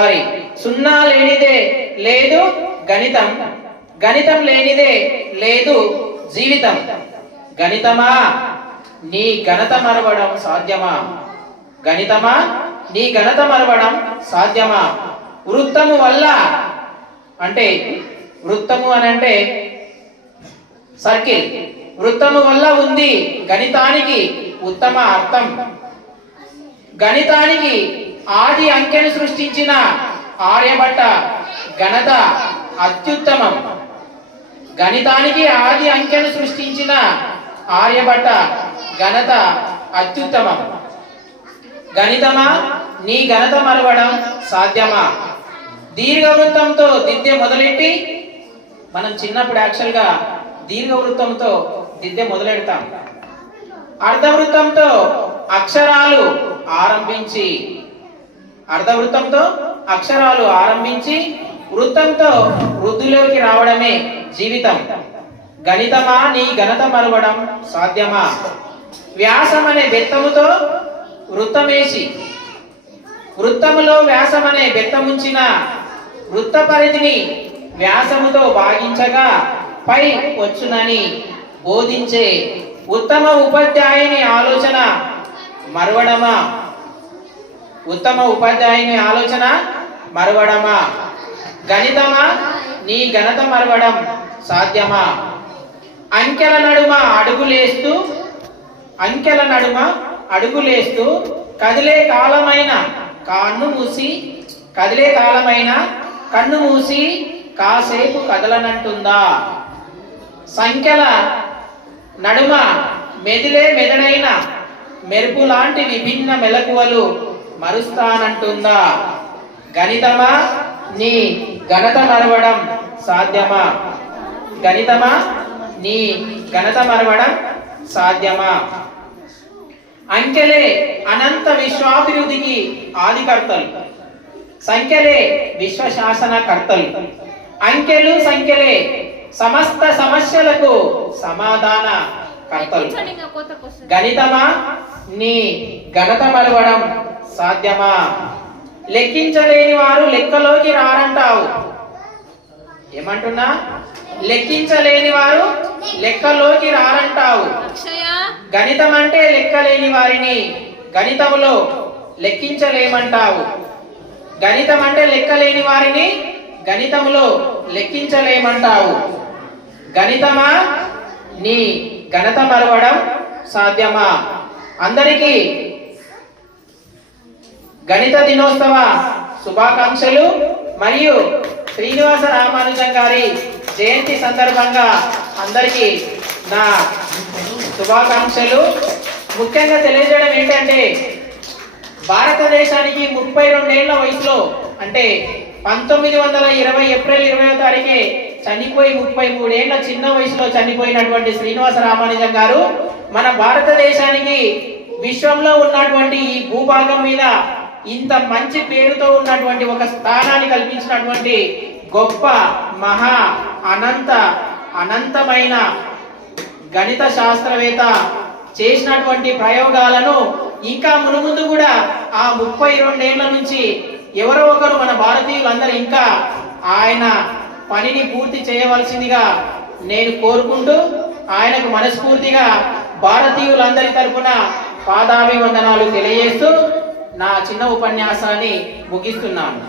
Sorry. సున్నా లేనిదే లేదు గణితం. గణితం లేనిదే లేదు జీవితం. గణితమా? నీ ఘనత మరవడం సాధ్యమా? గణితమా? నీ ఘనత మరవడం సాధ్యమా? వృత్తము వల్ల? అంటే వృత్తము అని అంటే సర్కిల్. వృత్తము వల్ల ఉంది గణితానికి ఉత్తమ అర్థం. గణితానికి ఆది అంకెను సృష్టించిన ఆర్యభట్ట ఘనత అత్యుత్తమం. గణితానికి ఆది అంకెను సృష్టించిన ఆర్యభట్ట ఘనత అత్యుత్తమం. గణితమా? నీ ఘనత మరవడం సాధ్యమా? దీర్ఘవృత్తంతో దిద్దె మొదలెట్టి మనం చిన్నప్పుడు యాక్చువల్గా దీర్ఘవృత్తంతో దిద్దె మొదలెడతాం. అర్ధవృత్తంతో అక్షరాలు ఆరంభించి అర్ధవృత్తంతో అక్షరాలు ఆరంభించి వృత్తంతో వృద్ధిలోకి రావడమే జీవితం. గణితమా నీ ఘనత మరవడం సాధ్యమా? వ్యాసం అనే బెత్తముతో వృత్తమేసి వృత్తములో వ్యాసం అనే బెత్తముంచిన వృత్త పరిధిని వ్యాసముతో భాగించగా పై వచ్చునని బోధించే ఉత్తమ ఉపాధ్యాయుని ఆలోచన మరవడమా? ఉత్తమ ఉపాధ్యాయుని ఆలోచన మరవడమా? గణితమా? నీ ఘనత మరవడం సాధ్యమా? అంకెల నడుమ అడుగులేస్తూ అంకెల నడుమ అడుగులేస్తూ కదిలే కాలమైన కన్ను మూసి కదిలే కాలమైన కన్ను మూసి కాసేపు కదలనంటుందా? సంఖ్యల నడుమ మెదిలే మెదడైన మెరుపు లాంటి విభిన్న మెలకువలు మరుస్తానంటుందా? గణితమా? నీ ఘనత మరవడం సాధ్యమా? గణితమా? నీ ఘనత మరవడం సాధ్యమా? అంకెలే అనంత విశ్వాభివృద్ధికి ఆదికర్తలు. సంఖ్యలే విశ్వశాసన కర్తలు అంకెలు సంఖ్యలే సమస్త సమస్యలకు సమాధాన కర్తలు గణితమా? నీ ఘనత మరవడం సాధ్యమా? లెక్కించలేని వారు లెక్కలోకి రారంటావు. ఏమంటున్నా? లెక్కించలేని వారు లెక్కలోకి రారంటావు. గణితం అంటే లెక్కలేని వారిని గణితములో లెక్కించలేమంటావు. గణితం అంటే లెక్కలేని వారిని గణితములో లెక్కించలేమంటావు. గణితమా? నీ ఘనత మరవడం సాధ్యమా? అందరికీ గణిత దినోత్సవ శుభాకాంక్షలు మరియు శ్రీనివాస రామానుజం గారి జయంతి సందర్భంగా అందరికీ నా శుభాకాంక్షలు. ముఖ్యంగా తెలియజేయడం ఏంటంటే భారతదేశానికి ముప్పై రెండేళ్ళ వయసులో అంటే పంతొమ్మిది వందల ఇరవై ఏప్రిల్ ఇరవై తారీఖే చనిపోయి ముప్పై మూడేళ్ళ చిన్న వయసులో చనిపోయినటువంటి శ్రీనివాస రామానుజం గారు మన భారతదేశానికి విశ్వంలో ఉన్నటువంటి ఈ భూభాగం మీద ఇంత మంచి పేరుతో ఉన్నటువంటి ఒక స్థానాన్ని కల్పించినటువంటి గొప్ప మహా అనంత అనంతమైన గణిత శాస్త్రవేత్త చేసినటువంటి ప్రయోగాలను ఇంకా మునుముందు కూడా ఆ ముప్పై రెండేళ్ళ నుంచి ఎవరో ఒకరు మన భారతీయులందరూ ఇంకా ఆయన పనిని పూర్తి చేయవలసిందిగా నేను కోరుకుంటూ ఆయనకు మనస్ఫూర్తిగా భారతీయులందరి తరపున పాదాభివందనాలు తెలియజేస్తూ నా చిన్న ఉపన్యాసాన్ని ముగిస్తున్నాను.